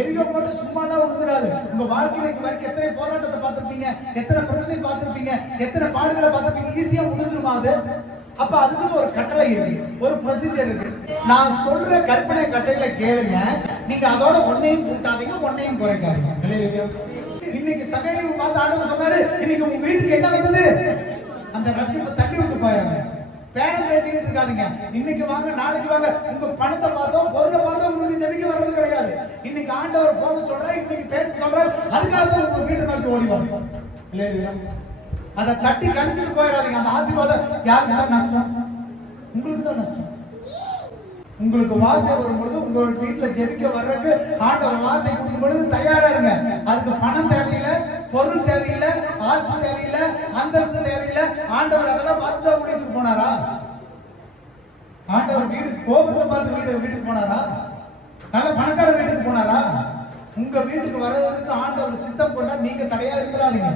எரிக போட்டு சும்மாலாம் விழுந்துடாது. உங்க வாழ்க்கையில இது வரைக்கும் எத்தனை போராட்டத்தை பார்த்திருப்பீங்க, எத்தனை பிரச்சனை பார்த்திருப்பீங்க, எத்தனை பாடுகளை பார்த்திருப்பீங்க. ஈஸியா முடிஞ்சிருமா அது? அப்ப அதுக்கு ஒரு கட்டளை இருக்கு, ஒரு ப்ரொசீஜர் இருக்கு. நான் சொல்ற கற்பனை கட்டையில கேளுங்க. நீங்க அதோட ஒன்னையும் கூட்டாதீங்க, ஒன்னையும் குறைக்காதீங்க. இன்னைக்கு சகையை பார்த்து ஆண்டவர் சொன்னாரு, இன்னைக்கு உங்க வீட்டுக்கு என்ன வந்தது? அந்த ரட்சிப்பு தள்ளி விட்டு போயிடாங்க. பேரம் பேசிக்கிட்டு இருக்காதீங்க. இன்னைக்கு வாங்க நாளைக்கு வாங்க. உங்க பணத்தை பார்த்தோம், பொருளை பார்த்தோம் உங்களுக்கு ஜெபிக்க வர்றது கிடையாது. இன்னைக்கு ஆண்டவர் போக சொல்றாரு, இன்னைக்கு பேச சொல்றாரு, அதுக்காக உங்க வீட்டை நோக்கி ஓடி வாங்க. அதை தட்டி கழிச்சுட்டு போயிடாதீங்க. அந்த ஆசீர்வாதம் யாருக்கு தான் நஷ்டம்? உங்களுக்கு தான் நஷ்டம். உங்களுக்கு வார்த்தை வரும்பொழுது உங்க வீட்டுல ஜெபிக்க வர்றதுக்கு ஆண்டவர் வார்த்தை கொடுக்கும் பொழுது தயாரா இருங்க. அதுக்கு பணம் தேவையில்லை, பொருள் தேவையில்லை, ஆஸ்தி தேவையில்லை, அந்தஸ்து தேவையில்லை. ஆண்டவர் அதெல்லாம் பார்த்து தான் வீட்டுக்கு போனாரா? ஆண்டவர் வீடு கோபுரத்தை பார்த்து வீட்டுக்கு போனாரா? நல்ல பணக்கார வீட்டுக்கு போனாரா? உங்க வீட்டுக்கு வர்றதுக்கு ஆண்டவர் சித்தம் கொண்டா நீங்க தடையா இருக்கிறாதீங்க.